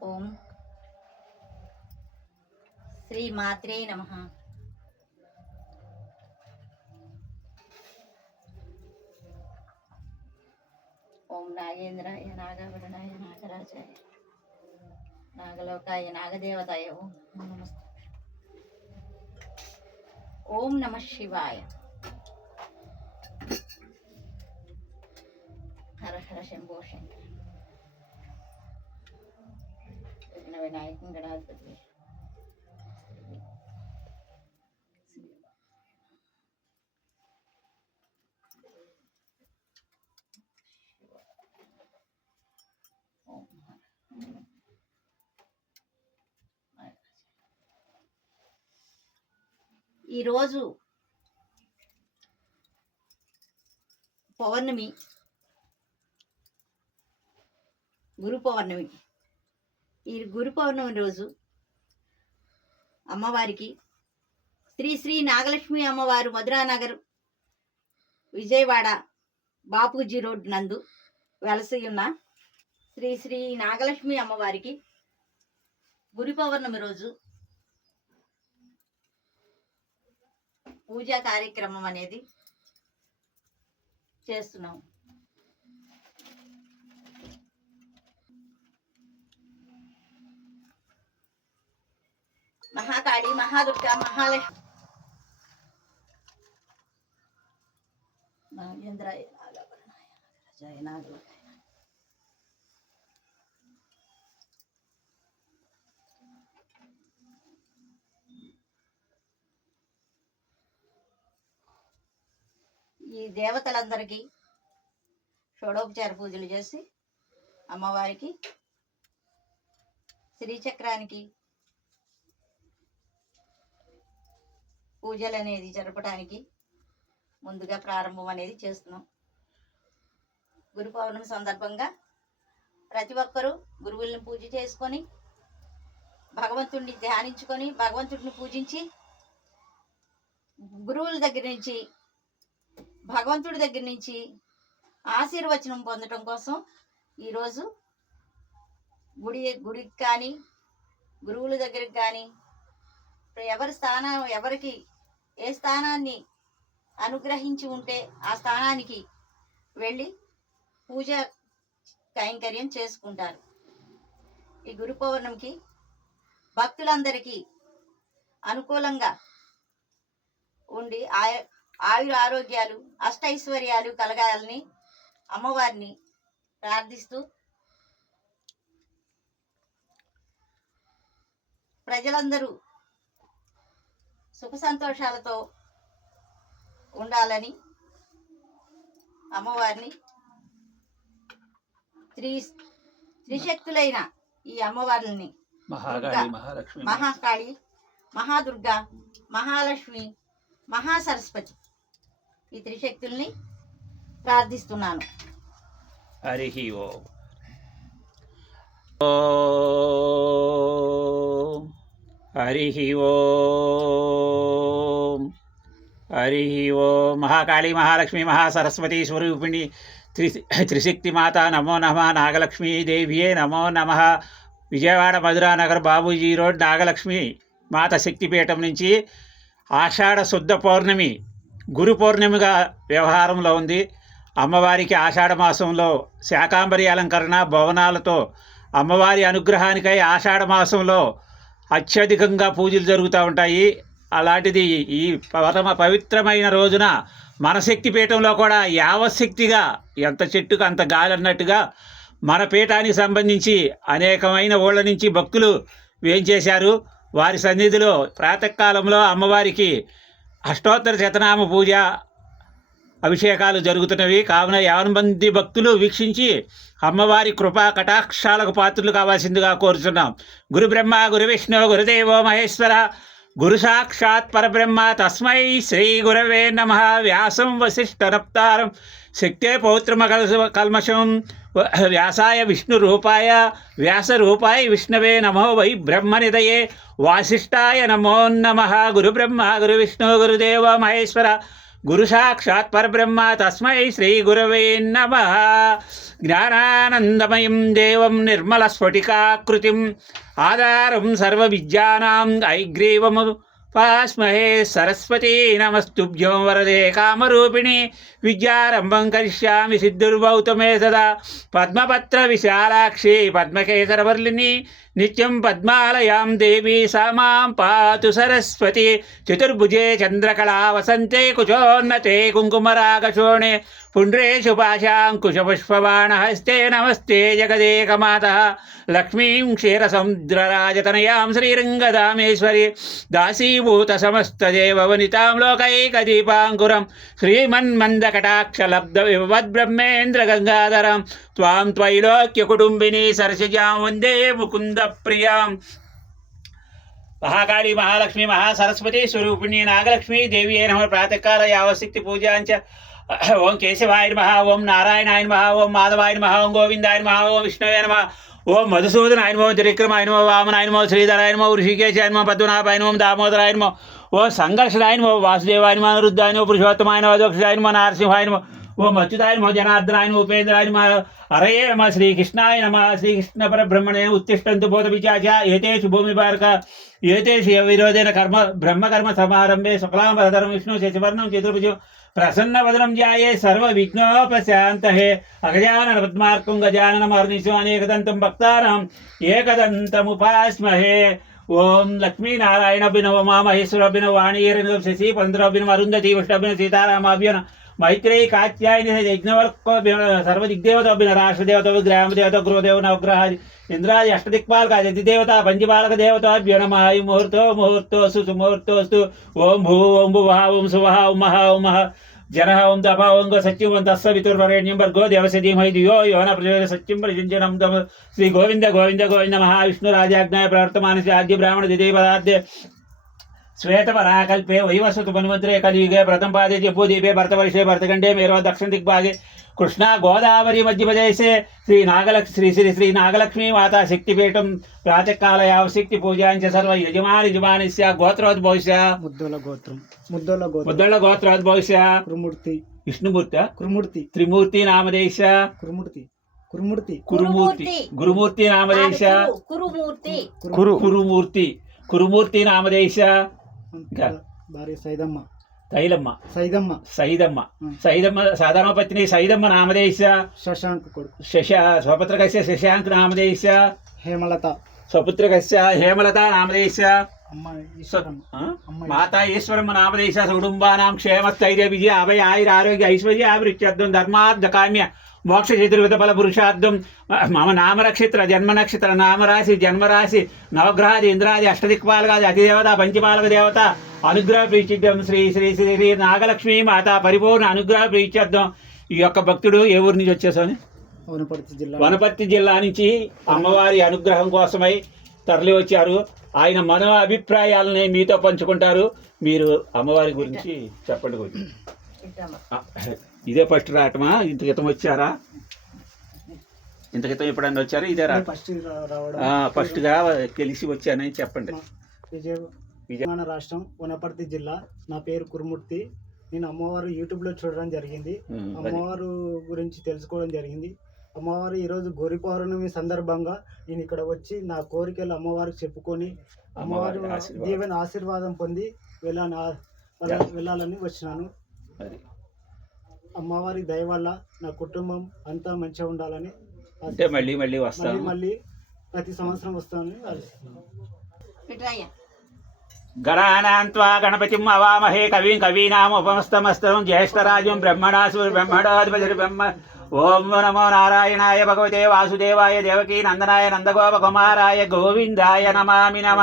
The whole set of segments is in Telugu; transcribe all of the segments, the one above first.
ఓం శ్రీ మాత్రే నమ ఓం నాగేంద్రాయ నాగవరణాయ నాగరాజాయ నాగలోకాయ నాగదేవతాయ ఓం నమస్తే ఓం నమ శివాయ హర హర శంభో శంకర విఘ్న వినాయకం గణాధిపతి. ఈరోజు పౌర్ణమి గురు పౌర్ణమి. ఈ గురు పౌర్ణమి రోజు అమ్మవారికి శ్రీ శ్రీ నాగలక్ష్మి అమ్మవారు మధురానగర్ విజయవాడ బాపూజీ రోడ్ నందు వెలసి ఉన్న శ్రీ శ్రీ నాగలక్ష్మి అమ్మవారికి గురు పౌర్ణమి రోజు పూజా కార్యక్రమం అనేది చేస్తున్నాం. మహాకాళి మహాదుర్గ మహాలక్ష్మి. నాగేంద్రాయ నాగభరణాయ నాగరాజాయ నాగలోకాయ ఈ దేవతలందరికీ షోడోపచార పూజలు చేసి అమ్మవారికి శ్రీచక్రానికి పూజలు అనేది జరపడానికి ముందుగా ప్రారంభం అనేది చేస్తున్నాం. గురు పౌర్ణమి సందర్భంగా ప్రతి ఒక్కరూ గురువుల్ని పూజ చేసుకొని భగవంతుడిని ధ్యానించుకొని భగవంతుడిని పూజించి గురువుల దగ్గర నుంచి భగవంతుడి దగ్గర నుంచి ఆశీర్వచనం పొందటం కోసం ఈరోజు గుడి గుడికి కానీ గురువుల దగ్గరికి కానీ ఎవరి స్థానం ఎవరికి ఏ స్థానాన్ని అనుగ్రహించి ఉంటే ఆ స్థానానికి వెళ్ళి పూజ కైంకర్యం చేసుకుంటారు. ఈ గురు పౌర్ణమికి భక్తులందరికీ అనుకూలంగా ఉండి ఆయు ఆయుర ఆరోగ్యాలు అష్టైశ్వర్యాలు కలగాలని అమ్మవారిని ప్రార్థిస్తూ ప్రజలందరూ సుఖ సంతోషాలతో ఉండాలని అమ్మవారిని త్రి త్రిశక్తులైన ఈ అమ్మవార్లని మహాకాళి మహాదుర్గా మహాలక్ష్మి మహాసరస్వతి ఈ త్రిశక్తుల్ని ప్రార్థిస్తున్నాను హరి ఓ ఓం. హరి ఓం హరి ఓం మహాకాళి మహాలక్ష్మి మహాసరస్వతి స్వరూపిణి త్రి త్రిశక్తి మాత నమో నమ నాగలక్ష్మీ దేవియే నమో నమ విజయవాడ మధురానగర్ బాబూజీ రోడ్ నాగలక్ష్మి మాత శక్తిపీఠం నుంచి ఆషాఢ శుద్ధ పౌర్ణమి గురు పౌర్ణమిగా వ్యవహారంలో ఉంది. అమ్మవారికి ఆషాఢ మాసంలో శాకాంబరి అలంకరణ భవనాలతో అమ్మవారి అనుగ్రహానికై ఆషాఢ మాసంలో అత్యధికంగా పూజలు జరుగుతూ ఉంటాయి. అలాంటిది ఈ పరమ పవిత్రమైన రోజున మన శక్తి పీఠంలో కూడా యావశక్తిగా ఎంత చెట్టుకు అంత గాలి అన్నట్టుగా మన పీఠానికి సంబంధించి అనేకమైన ఊళ్ళ నుంచి భక్తులు వేంచేశారు. వారి సన్నిధిలో ప్రాతకాలంలో అమ్మవారికి అష్టోత్తర శతనామ పూజ అభిషేకాలు జరుగుతున్నవి. కావున యావన భక్తులు వీక్షించి అమ్మవారి కృపా కటాక్షాలకు పాత్రలు కావాల్సిందిగా కోరుతున్నాం గురు బ్రహ్మ గురు విష్ణు గురుదేవో మహేశ్వర గురు సాక్షాత్ పరబ్రహ్మ తస్మై శ్రీ గురవే నమ. వ్యాసం వశిష్ఠనప్తారం శక్తే పౌత్రమ కల్మషం వ్యాసాయ విష్ణు రూపాయ వ్యాస రూపాయ విష్ణవే నమో వై బ్రహ్మనిదయే. వాసిష్ఠాయ నమో నమ. గురు బ్రహ్మ గురు విష్ణు గురుదేవ మహేశ్వర గురు సాక్షాత్ పరబ్రహ్మ తస్మై శ్రీ గురవే నమ. జ్ఞానానందమయం దేవం నిర్మలస్ఫటికాకృతిం ఆధారం సర్వ విద్యానాం ఐగ్రీవము. పాస్మహే సరస్వతీ నమస్తుభ్యం వరదే కామరూపిణి. విద్యారంభం కరిష్యామి సిద్ధుర్భౌతమే సదా. పద్మపత్ర విశాలాక్షి పద్మకేసరవర్లిని. నిత్యం పద్మాలయాం దేవి సా మాం పాతు సరస్వతి. చతుర్భుజే చంద్రకళా వసంతే కుచోన్నతే కుంకుమరాగశోణే. పుండ్రేషు పాశాంకుశపుష్పబాణహస్తే నమస్తే జగదేకమాత. లక్ష్మీం క్షీరసముద్రరాజతనయాం శ్రీరంగదామేశ్వరి దాసీభూత సమస్తదేవవనితాం లోకైకదీపాంకురం. శ్రీమన్మందకటాక్షలబ్ధ వివద్బ్రహ్మేంద్ర గంగాధరం. త్వాం త్వైలోక్య కుటుంబిని సరసిజాం వందే ముకుంద ప్రియాం మహాకాళి మహాలక్ష్మి మహాసరస్వతి స్వరూపిణి నాగలక్ష్మి దేవి నమ ప్రాతకాల యావశక్తి పూజాంచ ఓం కేశవాయ నమ ఓం నారాయణాయ నమ ఓం మాధవాయ నమ ఓం గోవిందాయ నమ ఓం విష్ణువే నమ ఓం మధుసూదనాయ నమో త్రివిక్రమాయ నమో వామనాయ నమో శ్రీధరాయ నమో ఋషికేశాయ నమో పద్మనాభాయ నమో దామోదరాయ నమో ఓ సంఘర్షణాయ నమో వాసుదేవాయ నమో రుద్ధాయ నమో పురుషోత్తమాయ నమో దక్షాయ నమో నరసింహాయ నమో ఓం అచ్యుతాయ నమో జనార్దనాయ నమో ఉపేంద్రాయ నమ అరయే నమ శ్రీకృష్ణాయ నమ శ్రీకృష్ణ పరబ్రహ్మణే ఉత్తిష్టంతు బోధ విచాచ ఏతేషు భూమి భారక ఏతేషు విరోధేన కర్మ బ్రహ్మకర్మ సమారంభే శుక్లాం వరదరం విష్ణు శశివర్ణం చతుర్భుజం ప్రసన్న వదనం జాయే సర్వ విఘ్నోపశాంతహే అగజానన పద్మార్కం గజానన మహర్నిశం అనేకదంతం భక్తానాం ఏకదంతముపాస్మహే ఓం లక్ష్మీనారాయణభినవ మామహేశ్వరభినవ వాణీయరభినవ శశి పంద్రభినవ అరుంధతి విష్ణభిన సీతారామాభ్యన మైత్రేయి కాత్యాయని యజ్ఞవర్క దిగ్దేవత రాష్ట్రదేవత గ్రామదేవత గృహదేవ నవగ్రహాది ఇంద్రాది అష్టదిక్పాలక అతిదేవత పంచపాలక దేవత నమ ముహూర్తో ముహూర్తోస్తు సుముహూర్తోస్తు ఓం భూ ఓం భువహ ఓం శువహ ఓం మహా ఓం మహా జన ఓం తప ఓం సత్యం ఓం తస్స వితుర్వరేణ్యం భర్గో దేవస్య ధీమహి ధియో యోన ప్రచోదయ సత్యం ప్రచుంజనం శ్రీ గోవింద గోవింద గోవింద మహావిష్ణు రాజాజ్ఞాయ ప్రవర్తమానసి ఆద్య బ్రాహ్మణ దిదే పదార్థే మన్వంతరే కలియుగే ప్రథమ పాదే జంబూదీపే భరతవర్షే భరతఖండే మేరో దక్షిణ దిగ్భాగే. కృష్ణా గోదావరి మధ్యప్రదేశే శ్రీ నాగలక్ష్మి శ్రీ శ్రీ శ్రీ నాగలక్ష్మీ మాతా శక్తిపీఠం ప్రాతకాల యావశక్తి పూజాంచ సర్వ యజమాని యజమానిస్య గోత్రోద్భవస్య ముద్దోల గోత్రం. ముద్దోల గోత్రం. ముద్దళ్ళ గోత్రోద్భవస్య కురుమూర్తి. విష్ణుమూర్తి. కురుమూర్తి. త్రిమూర్తి నామదేశ కురుమూర్తి. కురుమూర్తి. కురుమూర్తి. గురుమూర్తి నామదేశ కురుమూర్తి. కురు. కురుమూర్తి. కురుమూర్తి నామదేశ? భార్య సైదమ్మ. తైలమ్మ. సైదమ్మ. సైదమ్మ. సైదమ్మ సాధారణ పత్ని సైదమ్మ నామదేశ శశాంక్ కొడుకు. శశ స్వపుత్రకస్య శశాంక్ నామదేశ హేమలత. స్వపుత్రకస్య హేమలత నామదేశ మాతా ఈశ్వరమ్మ నామదేశ కుటుంబానాం క్షేమస్థైర్య విజయ అభయ ఆయుర ఆరోగ్య ఐశ్వర్య అభివృత్యర్థం ధర్మార్థ కామ్య మోక్ష చతుర్విధ ఫల పురుషార్థం. మమ నామనక్షత్ర జన్మ నక్షత్ర నామరాశి జన్మరాశి నవగ్రహాది ఇంద్రాది అష్టదిక్పాలకాది అధిదేవత పంచపాలక దేవత అనుగ్రహ ప్రీచిద్యం శ్రీ శ్రీ శ్రీ శ్రీ నాగలక్ష్మి మాత పరిపూర్ణ అనుగ్రహ ప్రీత్యర్థం. ఈ యొక్క భక్తుడు ఏ ఊరి నుంచి వచ్చేసాను వనపర్తి జిల్లా వనపర్తి జిల్లా నుంచి అమ్మవారి అనుగ్రహం కోసమై తరలి వచ్చారు. ఆయన మన అభిప్రాయాలని మీతో పంచుకుంటారు. మీరు అమ్మవారి గురించి చెప్పండి. ఆ, ఇదే ఫస్ట్ రావటమా? ఇంత క్రితం వచ్చారా? ఇంత క్రితం ఎప్పుడన్నా వచ్చారా? ఇదే రా ఫస్ట్ రావడం. ఆ, ఫస్ట్గా కలిసి వచ్చానని చెప్పండి. విజయ తెలంగాణ రాష్ట్రం వనపర్తి జిల్లా. నా పేరు కురుమూర్తి. నేను అమ్మవారు యూట్యూబ్లో చూడడం జరిగింది. అమ్మవారు గురించి తెలుసుకోవడం జరిగింది. అమ్మవారు ఈరోజు గోరి పౌర్ణమి సందర్భంగా నేను ఇక్కడ వచ్చి నా కోరికలు అమ్మవారికి చెప్పుకొని అమ్మవారు. దీవెన ఆశీర్వాదం పొంది వెళ్ళాను. వెళ్ళాలని వచ్చినాను. అది. అమ్మవారి దయ వల్ల నా కుటుంబం అంతా మంచిగా ఉండాలని అంటే మళ్ళీ మళ్ళీ వస్తాను. మళ్ళీ ప్రతి సంవత్సరం వస్తానని ఆశిస్తున్నాను. గణానాన్త్వా గణపతిం అవామహే కవిం కవీనాం ఉపమస్తమస్తం జ్యేష్ఠరాజం బ్రహ్మణాసు బ్రహ్మణోధిపతి బ్రహ్మ. ఓం నమో నారాయణాయ భగవతే వాసుదేవాయ దేవకీ నందనాయ నందగోపకుమారాయ గోవిందాయ నమామి నమ.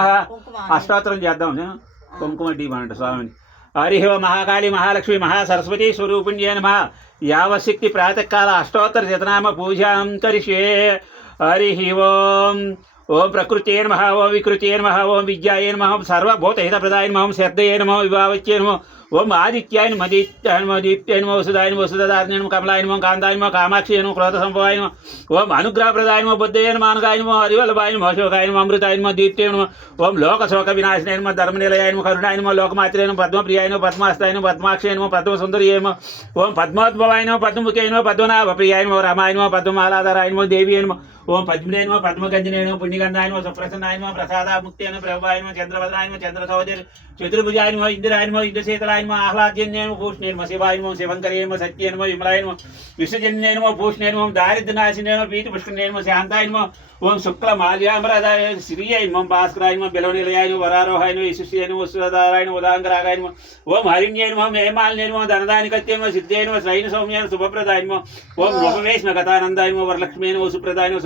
అష్టోత్తరం చేద్దాం. కుంకుమ డీమంట స్వామిని. హరి మహాకాళి మహాలక్ష్మి మహాసరస్వతి స్వరూపిణ్యే నమ. యావశక్తి ప్రాతకాల అష్టోత్తర శతనామ పూజాం కరిష్యే. హరి ఓం. ఓం ప్రకృత్యే నమ. ఓం వికృత్యే నమ. ఓం విద్యాయే నమ. ఓం సర్వభూతహితప్రదాయ నమ. ఓం శ్రద్ధయే నమ. విభావత్యే నమో. ఓం ఆదిత్యాయన మదిత్యాయన దీప్తాయ నమ దీప్తాయ నమ వసుదాయ నమ క్రోధ సంభవాయనం ఓం అనుగ్రహప్రదాయ నమ బుద్ధయ నమ అనగాయ నమ హరివల్లభాయ ఓం లోక శోక వినాశనాయ నమ ధర్మనిలయాయ నమ కరుణాయ నమ లోకమాత్రే నమ పద్మప్రియాయ నమ పద్మాస్తాయ నమ పద్మాక్షయ నమ పద్మసుందరియ నమ ఓం నమ రమాయ నమ పద్మమాలాధారాయ నమ దేవి నమ ఓం పద్మనే నమ పద్మగంజనే నమ పుణ్యగంధాయ నమ సుప్రసన్నాయ నమ ప్రసాదాముక్తే నమ ప్రభాయ నమ చంద్రభద్రాయ నమ చంద్రసౌజరి చతుర్భుజాయ నమ ఇందిరాయ నమ ఇంద్రశీతలాయ పీతి పుష్కరణే నమ ఓం శుక్ల మాల్యామరాధాయ శ్రీయ నమ భాస్కరాయ నమ బిలవనిలయాయ నమ వరారోహాయ నమ ఓం హరిణ్యే నమ మేమాల్య నమ ధనదానికత్య నమ సిద్ధే శ్రైన సౌమ్య నమ ఓం రూపవేశ్మ గతానందాయ నమ వరలక్ష్మీ నమ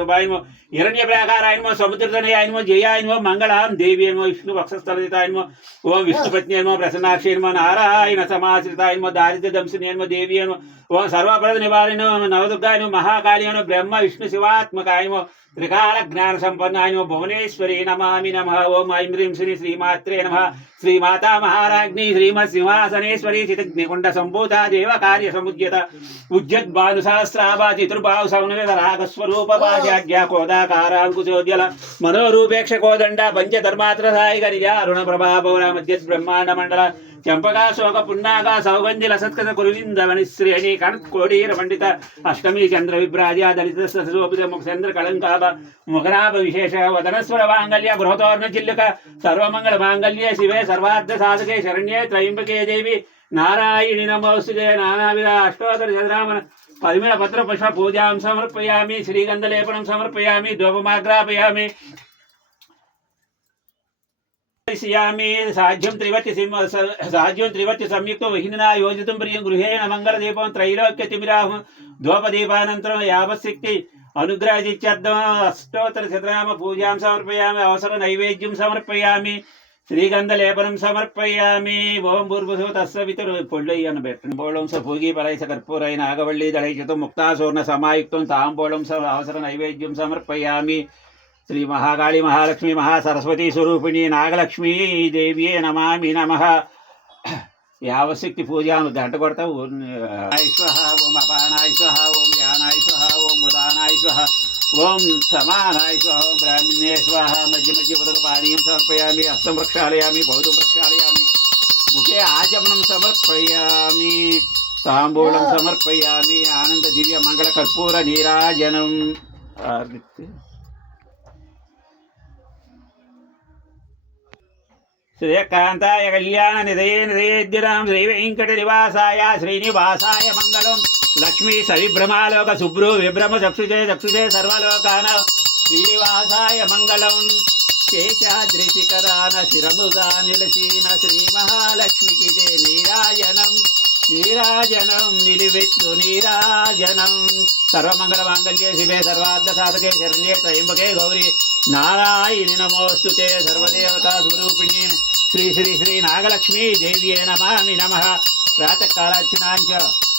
సుప్రదాయ హిరణ్య ప్రాకారాయ నమ సముద్రతనయాయ నమ జయాయ నమ మంగళాం దేవి నమ విష్ణు వక్షస్థలితాయ నమ ఓం విష్ణుపత్ని నమ ప్రసన్నాక్షి నమ నారాయణ సమాశ్రితాయ నమ దారిద్ర్య దంశని నమ దేవి నమ ఓం సర్వప్రద నివారిణ నమ నవదుర్గాయ మహాకాళి నమ బ్రహ్మ విష్ణు శివాత్మకాయ నమ త్రికాల జ్ఞాన సంపన్నాయ నమ భువనేశ్వరి నమామి నమ ఓం ఐం శ్రీ శ్రీమాత్రే నమ శ్రీమాతా మహారాజ్ఞి శ్రీమత్ సింహాసనేశ్వరి చితగ్నికుండ సంభూత దేవ కార్య సముద్యత ఉజ్జద్బాను సహస్రాభా చతుర్బాహు సౌనవేద రాగస్వరూప పాశాఖ్య కోదాకారాంకుశోద్యల మనోరూపేక్ష కోదండ పంచధర్మాత్ర సాయి గరిజ అరుణ ప్రభాపౌర మధ్య బ్రహ్మాండ మండల చంపగా శోక పున్నాగా సౌగంధిల సత్కత కురువింద వనిశ్రేణి కణత్ కోడీర పండిత అష్టమి చంద్ర విభ్రాజ దళిత సశోభిత ముఖచంద్ర కళంకాభ ముఖనాభ విశేష వదనస్వర మాంగళ్య గృహతోర్ణ చిల్లుక సర్వమంగళ మాంగళ్య శివే సర్వార్థ సాధకే శరణ్యే త్రయంబకే దేవి నారాయణి నమోస్తుతే నానావిధ అష్టోత్తర చంద్రామన పరిమళ పత్ర పుష్ప పూజాం సమర్పయామి శ్రీగంధలేపనం సమర్పయామి ధూపమాగ్రాపయామి శ్యామి సాధ్యం త్రివతి సింహ స- సాధ్యం త్రివతి సంయుక్త వహినా యోజితం ప్రియం గృహేణ మంగళదీపం త్రైలోక్య తిమిరాహం ధూపదీపానంతరం యావశక్తి అనుగ్రహిత్యర్థం అష్టోత్తర శతనామ పూజాం సమర్పయామి అవసర నైవేద్యం సమర్పయామి శ్రీగంధ లేపనం సమర్పయామి ఓం భూర్భుసో తస్స వితురు పొళ్ళయ్యను పెట్టండి బోళం స భోగి పరైస కర్పూరై నాగవల్లి దళైచితం ముక్తాసూర్ణ సమాయుక్తం తాంబూలం స అవసర నైవేద్యం సమర్పయామి శ్రీ మహాకాళి మహాలక్ష్మి మహాసరస్వతి స్వరూపిణి నాగలక్ష్మీ దేవ్యే నమామి నమ. యావశక్తి పూజాను గంట కొడతా ఓం స్వహ ఓం అపానాయ స్వహ ఓం యానాయ స్వహ ఓం బుధానాయ స్వహ ఓం సమానాయ స్వహ ఓం బ్రాహ్మణ్యే స్వహ మధ్య మధ్య ఉదక పానీయం సమర్పయామి హస్తం ప్రక్షాళయామి పౌరు ప్రక్షాళయామి ముఖే ఆచమనం సమర్పయామి తాంబూలం సమర్పయామి ఆనంద దివ్య మంగళ కర్పూర నీరాజనం. శ్రీకాంతాయ కళ్యాణ నిదయే నిదయేద్యురాం శ్రీ వెంకట నివాసాయ శ్రీనివాసాయ మంగళం లక్ష్మీ సవిభ్రమాలోక శుభ్రు విభ్రమ చక్షుజే చక్షుజే సర్వలోకాన శ్రీనివాసాయ మంగళం శేషాద్రిశిఖరాన శిరముగా నిలసిన శ్రీ మహాలక్ష్మికి దే నీరాజనం నీరాజనం నిలివెత్తు నీరాజనం సర్వమంగళ మాంగళ్యే శివే సర్వార్థ సాధకే శరణ్యే త్రయంబకే గౌరీ నారాయణి నమోస్తుతే సర్వదేవతా స్వరూపిణి శ్రీ శ్రీ శ్రీ నాగలక్ష్మీ దేవ్యే నమామి నమ. ప్రాతకాలార్చనాంచ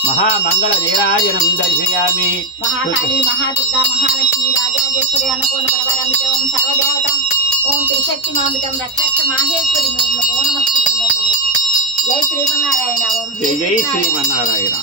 మహామంగళ నీరాజనం దర్శయామి. మహాకాళి మహాదుర్గా మహాలక్ష్మి రాజాజేశ్వరి అన్నపూర్ణ బలవరమిత ఓం సర్వదేవతం. ఓం త్రిశక్తి మామితం రక్షక్ష మాహేశ్వరి ఓం నమో నమస్తే ఓం నమో. జై శ్రీమన్నారాయణ ఓం జై జై శ్రీకృష్ణాయ. శ్రీమన్నారాయణ.